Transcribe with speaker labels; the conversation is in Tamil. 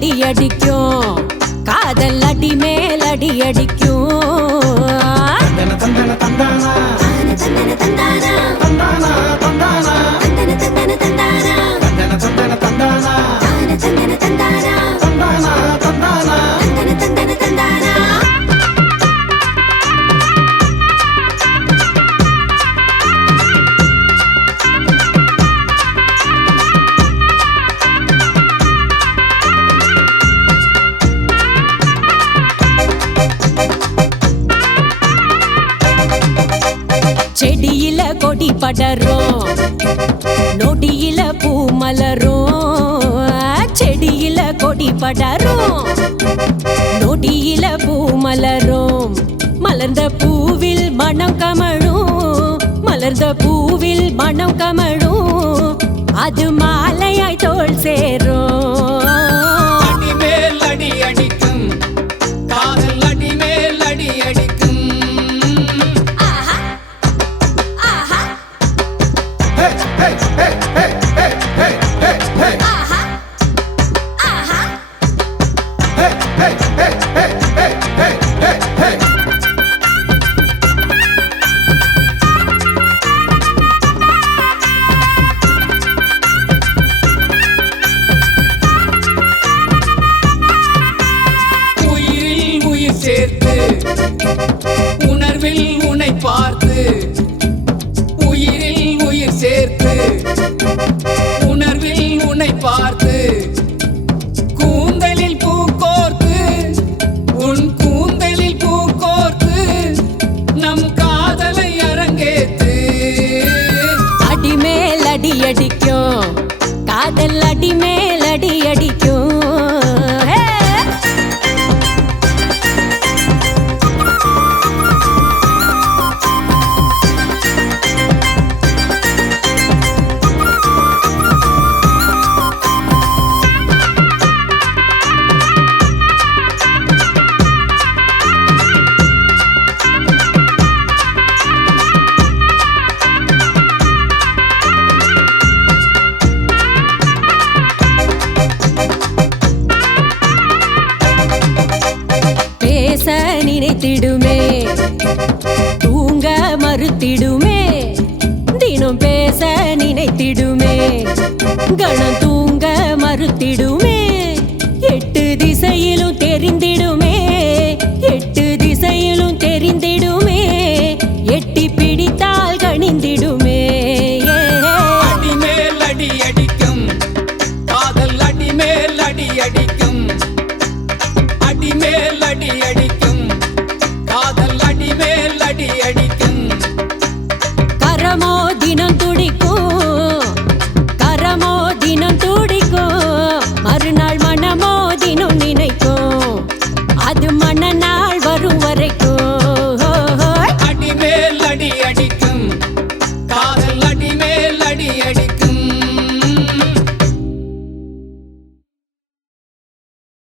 Speaker 1: அடிக்கும் காதல் அடி மேல் அடி அடிக்கும்
Speaker 2: தந்தன தந்தன தந்தானா
Speaker 1: தந்தன. தந்தானா
Speaker 2: தந்தானா தந்தானா
Speaker 1: தந்தன. கொடி படரும் நொடியில பூ மலரும். செடியில கொடி படரும் நொடியில பூ மலரும். மலர்ந்த பூவில் மனம் கமழும். மலர்ந்த பூவில் மனம் கமழும். அது மாலையாய் தோல் சேரும்.
Speaker 3: சேர்த்து உணர்வில் உன்னை பார்த்து காதல்
Speaker 1: அடி மறுத்திடுமே. தூங்க மறுத்திடுமே.